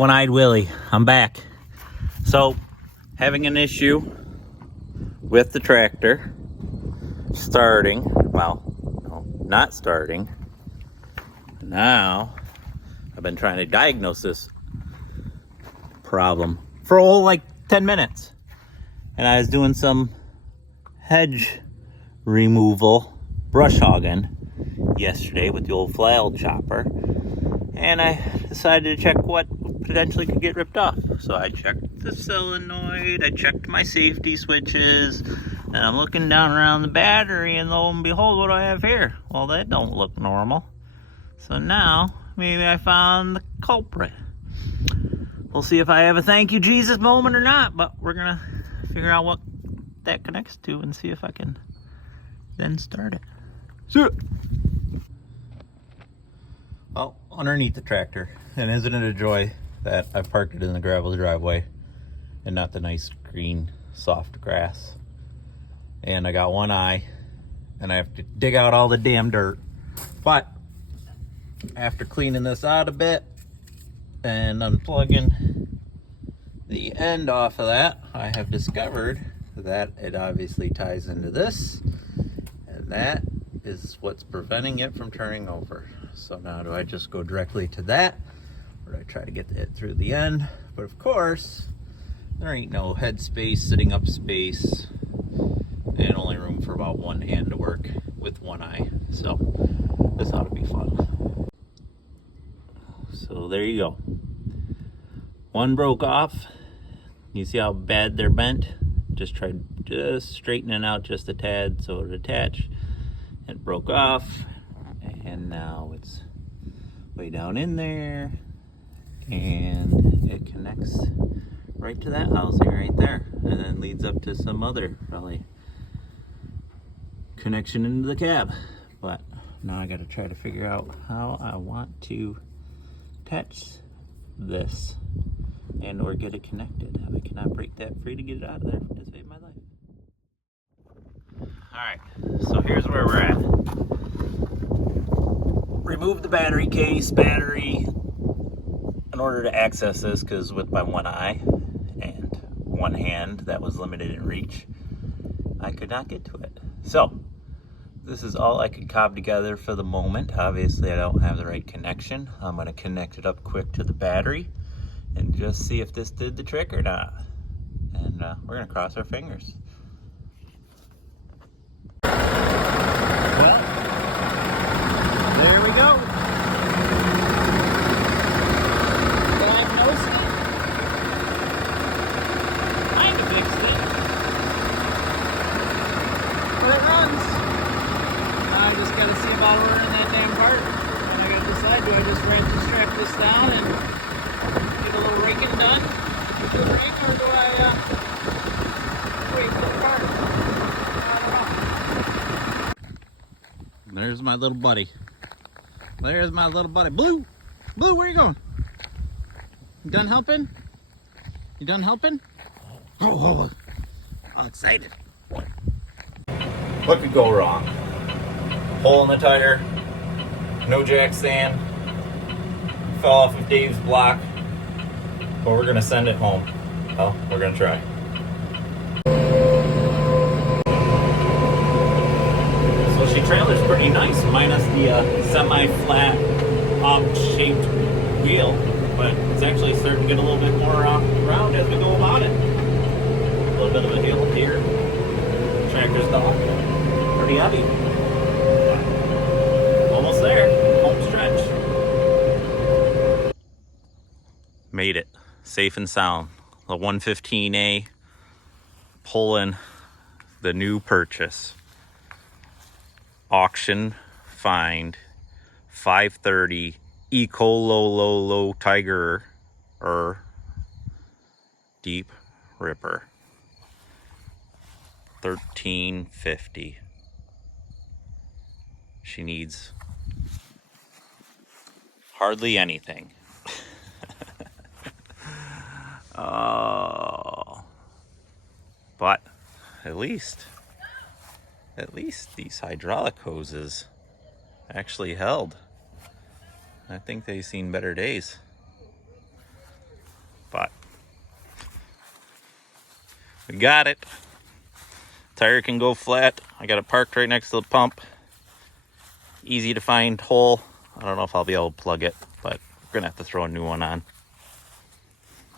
One-eyed Willie, I'm back. So, having an issue with the tractor starting. Well, no, not starting. Now, I've been trying to diagnose this problem for a whole 10 minutes. And I was doing some hedge removal, brush hogging yesterday with the old flail chopper. And I decided to check what potentially could get ripped off. So I checked the solenoid, I checked my safety switches, and I'm looking down around the battery, and lo and behold, what do I have here? Well, that don't look normal. So now, maybe I found the culprit. We'll see if I have a thank you Jesus moment or not, but we're gonna figure out what that connects to and see if I can then start it. So, well, underneath the tractor, and isn't it a joy that I've parked it in the gravel driveway and not the nice green soft grass. And I got one eye and I have to dig out all the damn dirt. But after cleaning this out a bit and unplugging the end off of that, I have discovered that it obviously ties into this, and that is what's preventing it from turning over. So now do I just go directly to that, or do I try to get it through the end? But of course, there ain't no head space, sitting up space, and only room for about one hand to work with one eye. So this ought to be fun. So there you go. One broke off. You see how bad they're bent? Just tried straightening out just a tad so it attached. It broke off, and now it's way down in there, and it connects right to that housing right there, and then leads up to some other probably connection into the cab. But now I got to try to figure out how I want to attach this and or get it connected. I cannot break that free to get it out of there to save my life. Alright, so here's where we're at. Remove the battery case, battery, in order to access this, because with my one eye and one hand that was limited in reach, I could not get to it. So, this is all I could cob together for the moment. Obviously, I don't have the right connection. I'm going to connect it up quick to the battery and just see if this did the trick or not. And we're going to cross our fingers. Well, there we go. Diagnosed it. Kind of fixed it. But it runs. Now I just got to see about ordering that dang part. And I got to decide, do I just strap this down and get a little raking done with the rake, or do I wait for the part? I don't know. There's my little buddy. There's my little buddy. Blue! Blue, where you going? You done helping? You done helping? Oh, I'm excited. What could go wrong? Hole in the tire, no jack stand, fell off of Dave's block, but we're gonna send it home. Well, we're gonna try. So she trailer's pretty nice, minus the semi-flat, shaped wheel, but it's actually starting to get a little bit more round as we go about it. A little bit of a hill here. Tractor's dog. Pretty heavy. Almost there. Home stretch. Made it. Safe and sound. The 115A pulling the new purchase. Auction find 530 Ecololo Tiger Deep Ripper. $13.50. She needs hardly anything. Oh, but at least these hydraulic hoses actually held. I think they've seen better days. We got it. Tire can go flat. I got it parked right next to the pump. Easy to find hole. I don't know if I'll be able to plug it, but we're gonna have to throw a new one on.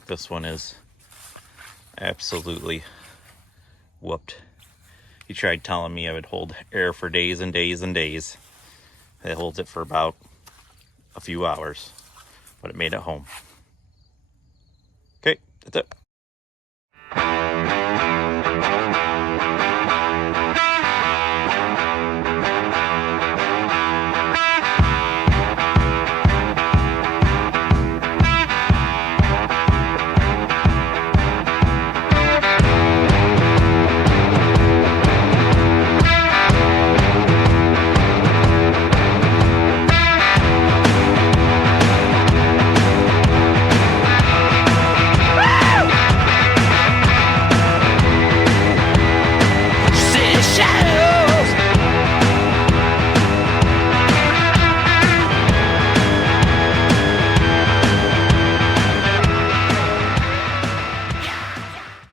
This one is absolutely whooped. He tried telling me I would hold air for days and days and days. It holds it for about a few hours, but it made it home. Okay, that's it.